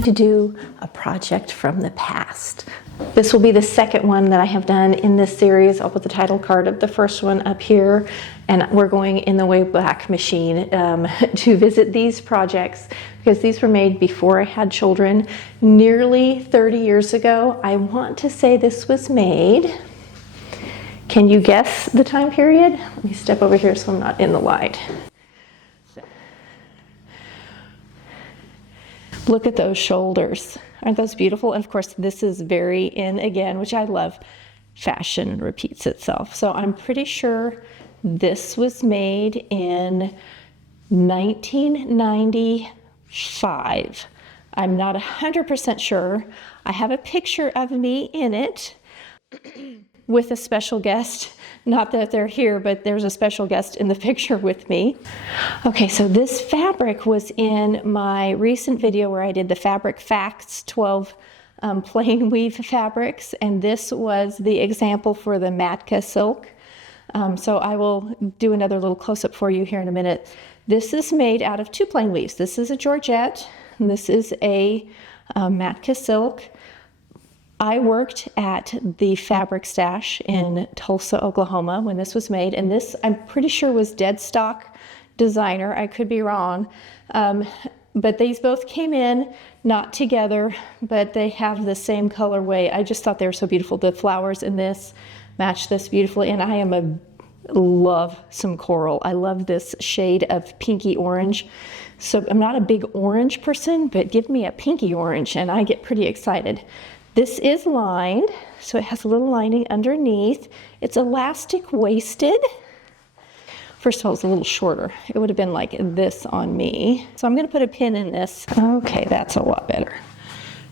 going to do a project from the past. This will be the second one that I have done in this series. I'll put the title card of the first one up here, and we're going in the Wayback Machine to visit these projects because these were made before I had children, nearly 30 years ago. I want to say this was made. Can you guess the time period? Let me step over here so I'm not in the light. Look at those shoulders. Aren't those beautiful? And of course, this is very in again, which I love. Fashion repeats itself. So I'm pretty sure this was made in 1995. I'm not 100% sure. I have a picture of me in it with a special guest. Not that they're here, but there's a special guest in the picture with me. Okay, so this fabric was in my recent video where I did the fabric facts, 12 plain weave fabrics, and this was the example for the Matka silk. So I will do another little close-up for you here in a minute. This is made out of two plain weaves. This is a Georgette, and this is a Matka silk. I worked at the Fabric Stash in Tulsa, Oklahoma when this was made, and this I'm pretty sure was dead stock designer. I could be wrong, but these both came in, not together, but they have the same colorway. I just thought they were so beautiful. The flowers in this match this beautifully, and I love some coral. I love this shade of pinky orange. So I'm not a big orange person, but give me a pinky orange and I get pretty excited. This is lined, so it has a little lining underneath. It's elastic waisted. First of all, it's a little shorter. It would have been like this on me. So I'm gonna put a pin in this. Okay, that's a lot better.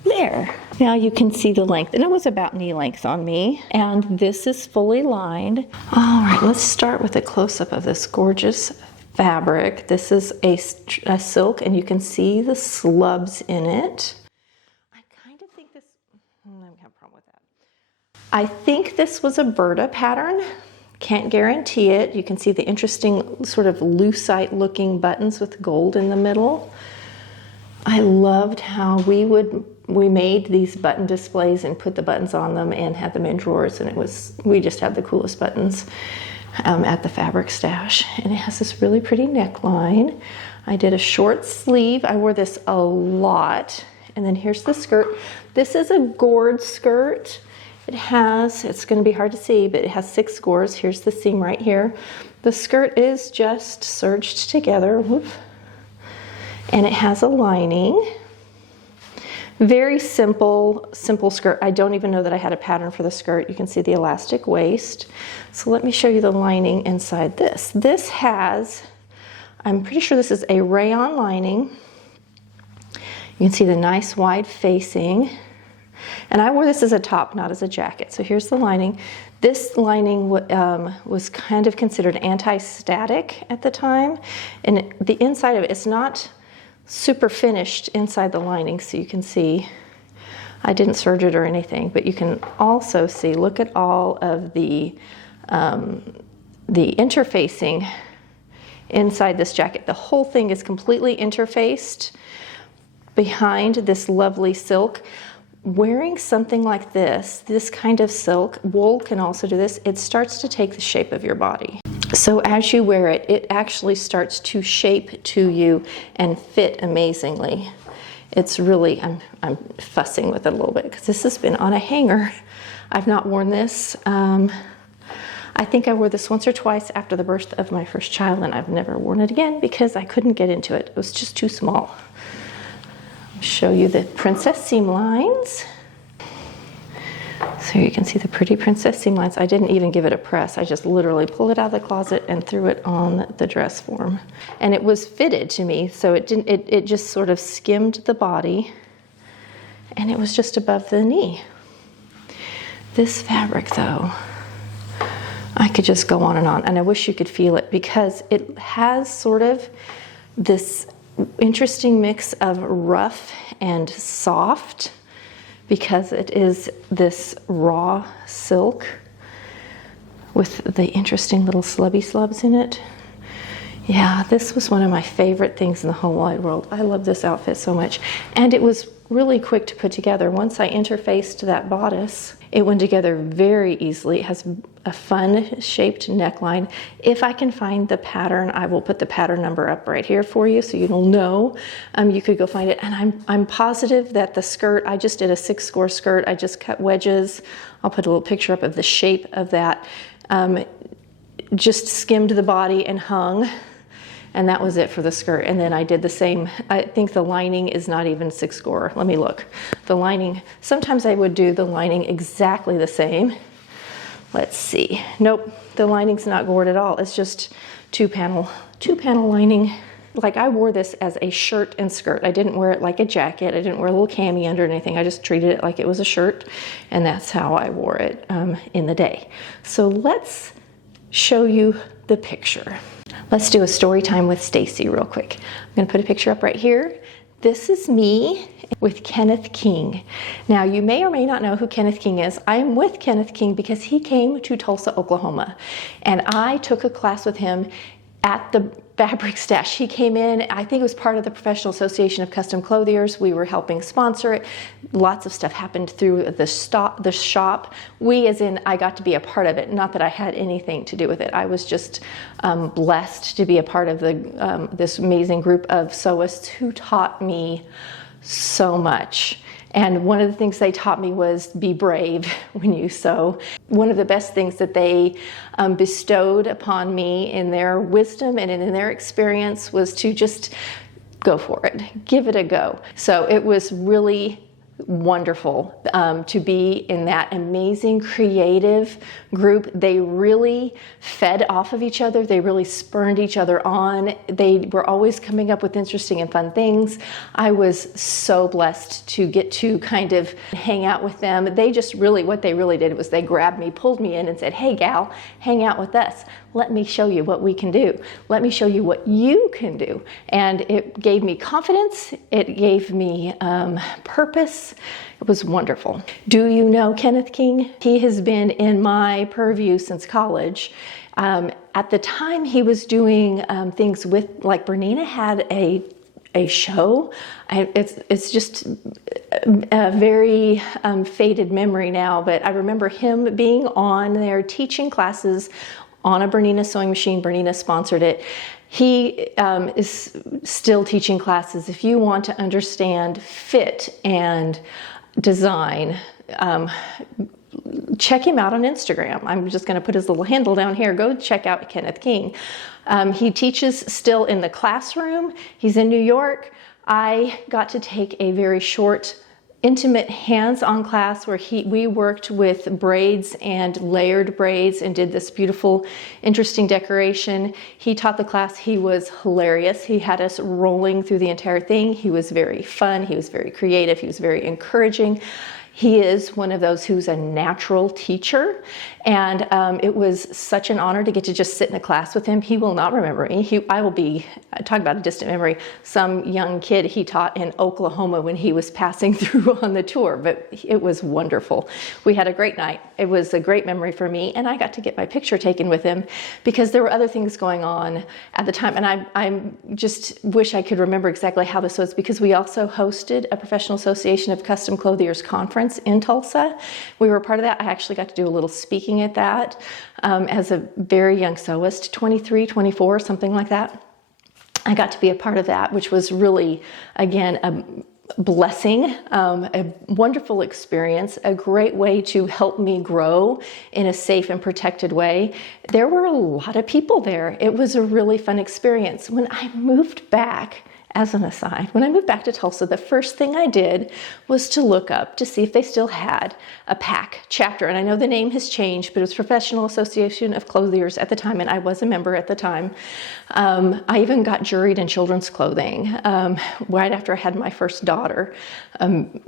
There, now you can see the length, and it was about knee length on me. And this is fully lined. All right, let's start with a close-up of this gorgeous fabric. This is a silk, and you can see the slubs in it. I think this was a Berta pattern. Can't guarantee it. You can see the interesting sort of lucite looking buttons with gold in the middle. I loved how we made these button displays and put the buttons on them and had them in drawers, and we just had the coolest buttons at the Fabric Stash. And it has this really pretty neckline. I did a short sleeve. I wore this a lot. And then here's the skirt. This is a gored skirt. It's going to be hard to see, but it has 6 gores. Here's the seam right here. The skirt is just serged together. Whoop. And it has a lining. Very simple skirt. I don't even know that I had a pattern for the skirt. You can see the elastic waist. So let me show you the lining inside this. This has, I'm pretty sure this is a rayon lining. You can see the nice wide facing. And I wore this as a top, not as a jacket. So here's the lining. This lining was kind of considered anti-static at the time. And the inside of it, it's not super finished inside the lining. So you can see, I didn't serge it or anything, but you can also see, look at all of the interfacing inside this jacket. The whole thing is completely interfaced behind this lovely silk. Wearing something like this kind of silk, wool can also do this, it starts to take the shape of your body. So as you wear it, it actually starts to shape to you and fit amazingly. It's really, I'm fussing with it a little bit because this has been on a hanger. I've not worn this. I think I wore this once or twice after the birth of my first child, and I've never worn it again because I couldn't get into it. It was just too small. Show you the princess seam lines. So you can see the pretty princess seam lines. I didn't even give it a press. I just literally pulled it out of the closet and threw it on the dress form. And it was fitted to me, so it just sort of skimmed the body, and it was just above the knee. This fabric though, I could just go on, and I wish you could feel it because it has sort of this interesting mix of rough and soft because it is this raw silk with the interesting little slubby slubs in it. Yeah, this was one of my favorite things in the whole wide world. I love this outfit so much. And it was really quick to put together. Once I interfaced that bodice, it went together very easily. It has a fun shaped neckline. If I can find the pattern, I will put the pattern number up right here for you so you'll know. You could go find it. And I'm positive that the skirt, I just did a 6-score skirt. I just cut wedges. I'll put a little picture up of the shape of that. Just skimmed the body and hung. And that was it for the skirt. And then I did the same. I think the lining is not even 6-score. Let me look. The lining, sometimes I would do the lining exactly the same. Let's see. Nope, the lining's not gored at all. It's just two panel lining. Like I wore this as a shirt and skirt. I didn't wear it like a jacket. I didn't wear a little cami under or anything. I just treated it like it was a shirt. And that's how I wore it in the day. So let's show you the picture. Let's do a story time with Stacy real quick. I'm going to put a picture up right here. This is me with Kenneth King. Now, you may or may not know who Kenneth King is. I am with Kenneth King because he came to Tulsa, Oklahoma, and I took a class with him at the Fabric Stash. He came in, I think it was part of the Professional Association of Custom Clothiers. We were helping sponsor it. Lots of stuff happened through the shop. We, as in, I got to be a part of it. Not that I had anything to do with it. I was just blessed to be a part of this amazing group of sewists who taught me so much. And one of the things they taught me was be brave when you sew. One of the best things that they bestowed upon me in their wisdom and in their experience was to just go for it, give it a go. So it was really wonderful to be in that amazing creative group. They really fed off of each other. They really spurned each other on. They were always coming up with interesting and fun things. I was so blessed to get to kind of hang out with them. They just really, what they really did was they grabbed me, pulled me in and said, "Hey gal, hang out with us. Let me show you what we can do. Let me show you what you can do." And it gave me confidence. It gave me purpose. It was wonderful. Do you know Kenneth King? He has been in my purview since college. At the time he was doing things with, like Bernina had a show. It's just a very faded memory now, but I remember him being on there teaching classes on a Bernina sewing machine. Bernina sponsored it. He is still teaching classes. If you want to understand fit and design, check him out on Instagram. I'm just going to put his little handle down here. Go check out Kenneth King. He teaches still in the classroom. He's in New York. I got to take a very short, intimate hands-on class where we worked with braids and layered braids and did this beautiful, interesting decoration. He taught the class. He was hilarious. He had us rolling through the entire thing. He was very fun. He was very creative. He was very encouraging. He is one of those who's a natural teacher, and it was such an honor to get to just sit in a class with him. He will not remember me. I will be, talk about a distant memory, some young kid he taught in Oklahoma when he was passing through on the tour, but it was wonderful. We had a great night. It was a great memory for me, and I got to get my picture taken with him because there were other things going on at the time, and I just wish I could remember exactly how this was, because we also hosted a Professional Association of Custom Clothiers conference in Tulsa. We were part of that. I actually got to do a little speaking at that as a very young sewist, 23, 24, something like that. I got to be a part of that, which was really, again, a blessing, a wonderful experience, a great way to help me grow in a safe and protected way. There were a lot of people there. It was a really fun experience. When I moved back, as an aside, when I moved back to Tulsa, the first thing I did was to look up to see if they still had a PAC chapter. And I know the name has changed, but it was Professional Association of Clothiers at the time, and I was a member at the time. I even got juried in children's clothing right after I had my first daughter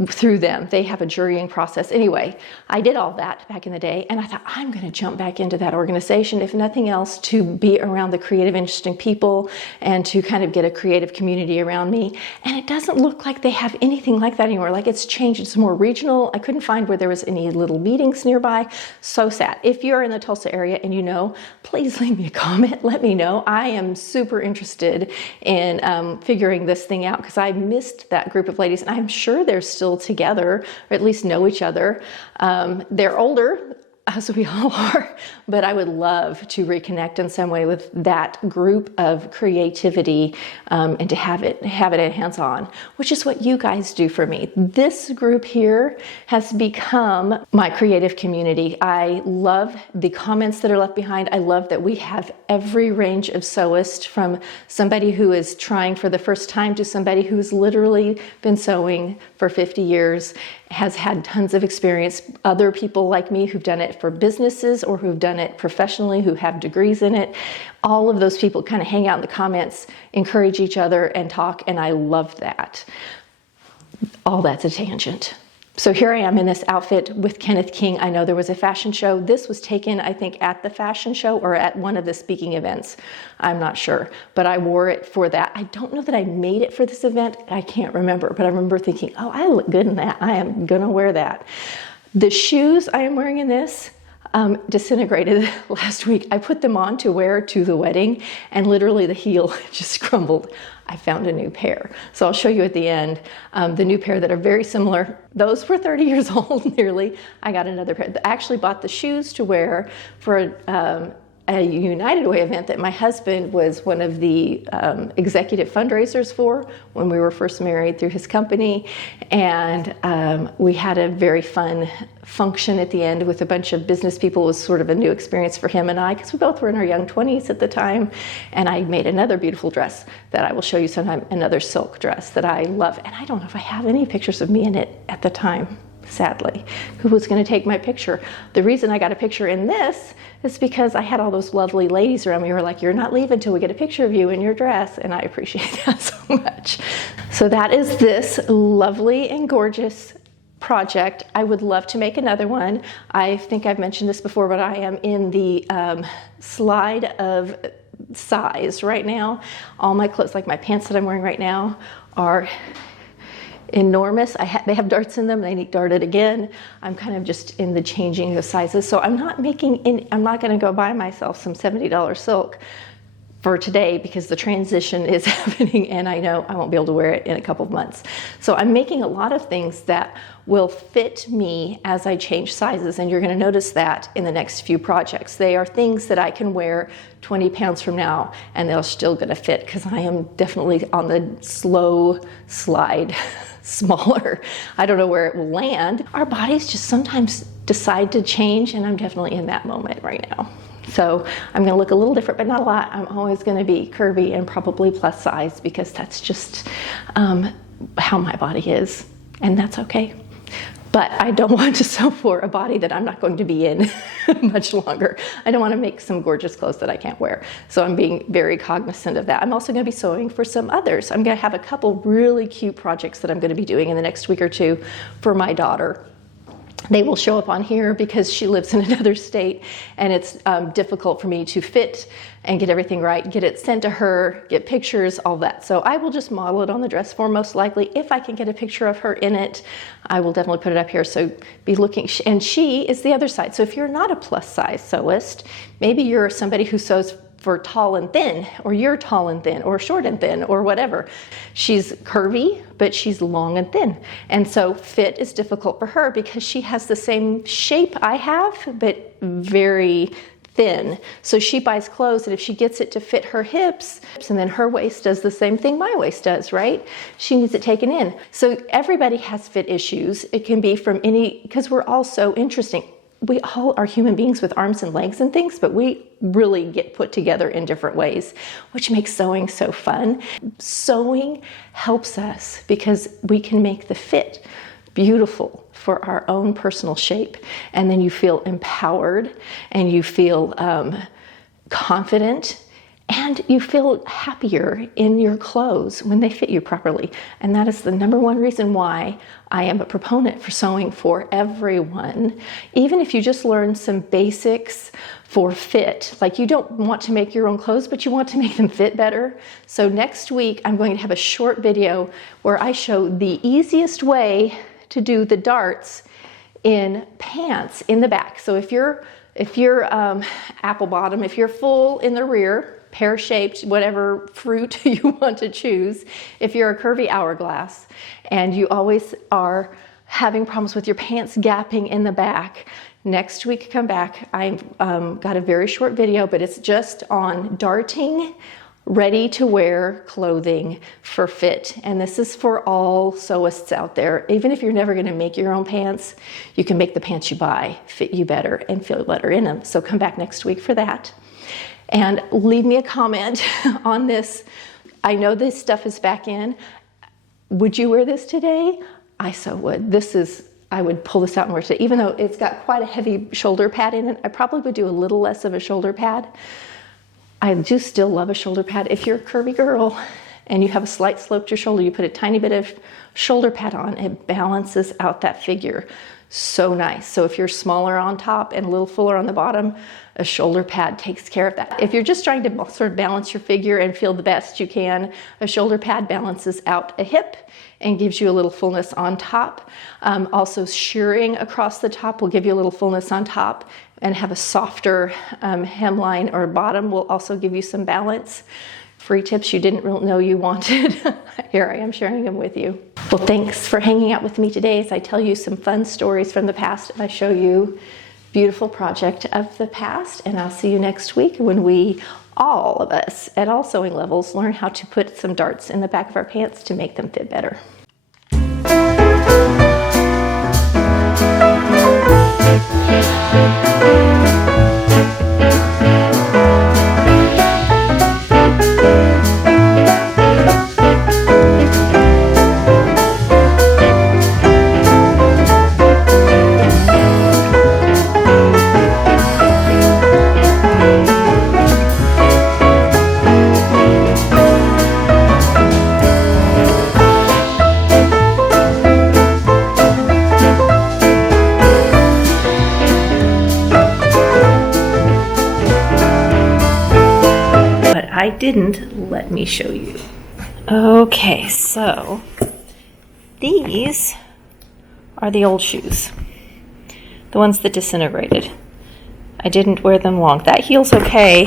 through them. They have a jurying process. Anyway, I did all that back in the day, and I thought, I'm going to jump back into that organization, if nothing else, to be around the creative, interesting people and to kind of get a creative community community around me. And it doesn't look like they have anything like that anymore. Like it's changed. It's more regional. I couldn't find where there was any little meetings nearby. So sad. If you're in the Tulsa area and you know, please leave me a comment. Let me know. I am super interested in figuring this thing out because I missed that group of ladies, and I'm sure they're still together, or at least know each other. They're older, as we all are, but I would love to reconnect in some way with that group of creativity, and to have it hands-on, which is what you guys do for me. This group here has become my creative community. I love the comments that are left behind. I love that we have every range of sewist, from somebody who is trying for the first time to somebody who's literally been sewing for 50 years, has had tons of experience, other people like me who've done it for businesses or who've done it professionally, who have degrees in it. All of those people kind of hang out in the comments, encourage each other and talk, and I love that. All that's a tangent. So here I am in this outfit with Kenneth King. I know there was a fashion show. This was taken, I think, at the fashion show or at one of the speaking events. I'm not sure, but I wore it for that. I don't know that I made it for this event. I can't remember, but I remember thinking, oh, I look good in that. I am gonna wear that. The shoes I am wearing in this disintegrated last week. I put them on to wear to the wedding, and literally the heel just crumbled. I found a new pair. So I'll show you at the end the new pair that are very similar. Those were 30 years old nearly. I got another pair. I actually bought the shoes to wear for a United Way event that my husband was one of the executive fundraisers for when we were first married through his company. And we had a very fun function at the end with a bunch of business people. It was sort of a new experience for him and I, because we both were in our young 20s at the time. And I made another beautiful dress that I will show you sometime, another silk dress that I love. And I don't know if I have any pictures of me in it at the time. Sadly, who was going to take my picture? The reason I got a picture in this is because I had all those lovely ladies around me who were like, you're not leaving till we get a picture of you in your dress, and I appreciate that so much. So that is this lovely and gorgeous project. I would love to make another one. I think I've mentioned this before, but I am in the slide of size right now. All my clothes, like my pants that I'm wearing right now, are enormous. They have darts in them. They need darted again. I'm kind of just in the changing of sizes. So I'm not going to go buy myself some $70 silk for today, because the transition is happening and I know I won't be able to wear it in a couple of months. So I'm making a lot of things that will fit me as I change sizes, and you're going to notice that in the next few projects. They are things that I can wear 20 pounds from now and they're still going to fit, because I am definitely on the slow slide smaller. I don't know where it will land. Our bodies just sometimes decide to change, and I'm definitely in that moment right now. So I'm going to look a little different, but not a lot. I'm always going to be curvy and probably plus size, because that's just how my body is, and that's okay. But I don't want to sew for a body that I'm not going to be in much longer. I don't want to make some gorgeous clothes that I can't wear. So I'm being very cognizant of that. I'm also going to be sewing for some others. I'm going to have a couple really cute projects that I'm going to be doing in the next week or two for my daughter. They will show up on here because she lives in another state, and it's difficult for me to fit and get everything right, get it sent to her, get pictures, all that. So I will just model it on the dress form most likely. If I can get a picture of her in it, I will definitely put it up here. So be looking, and she is the other side. So if you're not a plus size sewist, maybe you're somebody who sews for tall and thin, or you're tall and thin, or short and thin, or whatever. She's curvy, but she's long and thin. And so fit is difficult for her because she has the same shape I have, but very thin. So she buys clothes, and if she gets it to fit her hips, and then her waist does the same thing my waist does, right? She needs it taken in. So everybody has fit issues. It can be from any, because we're all so interesting. We all are human beings with arms and legs and things, but we really get put together in different ways, which makes sewing so fun. Sewing helps us because we can make the fit beautiful for our own personal shape. And then you feel empowered and you feel confident, and you feel happier in your clothes when they fit you properly. And that is the number one reason why I am a proponent for sewing for everyone. Even if you just learn some basics for fit, like you don't want to make your own clothes, but you want to make them fit better. So next week, I'm going to have a short video where I show the easiest way to do the darts in pants in the back. So if you're apple bottom, if you're full in the rear, pear-shaped, whatever fruit you want to choose, if you're a curvy hourglass and you always are having problems with your pants gapping in the back, next week come back. I've got a very short video, but it's just on darting ready to wear clothing for fit. And this is for all sewists out there. Even if you're never going to make your own pants, you can make the pants you buy fit you better and feel better in them. So come back next week for that. And leave me a comment on this. I know this stuff is back in. Would you wear this today? I so would. I would pull this out and wear it today. Even though it's got quite a heavy shoulder pad in it, I probably would do a little less of a shoulder pad. I do still love a shoulder pad. If you're a curvy girl and you have a slight slope to your shoulder, you put a tiny bit of shoulder pad on, it balances out that figure. So nice. So if you're smaller on top and a little fuller on the bottom, a shoulder pad takes care of that. If you're just trying to sort of balance your figure and feel the best you can, a shoulder pad balances out a hip and gives you a little fullness on top. Also shearing across the top will give you a little fullness on top, and have a softer hemline or bottom will also give you some balance. Free tips you didn't know you wanted. Here I am sharing them with you. Well, thanks for hanging out with me today as I tell you some fun stories from the past and I show you beautiful project of the past. And I'll see you next week when we, all of us at all sewing levels, learn how to put some darts in the back of our pants to make them fit better. I didn't let me show you. Okay, so these are the old shoes, the ones that disintegrated. I didn't wear them long. That heel's okay.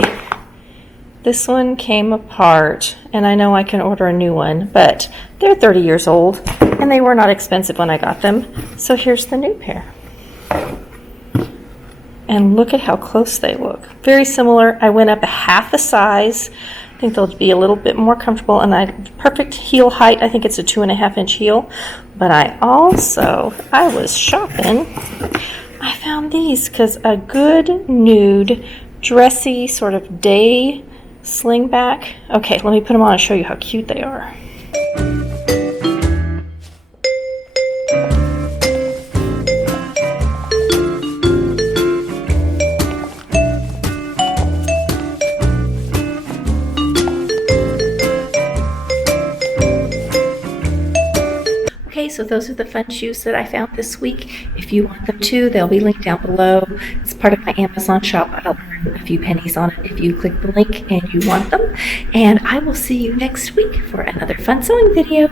This one came apart, and I know I can order a new one, but they're 30 years old, and they were not expensive when I got them. So here's the new pair. And look at how close they look. Very similar. I went up a half a size. I think they'll be a little bit more comfortable, and perfect heel height. I think it's a 2.5-inch heel. But I was shopping. I found these because a good nude, dressy sort of day slingback. Okay, let me put them on and show you how cute they are. So those are the fun shoes that I found this week. If you want them too, they'll be linked down below. It's part of my Amazon shop. I'll earn a few pennies on it if you click the link and you want them. And I will see you next week for another fun sewing video.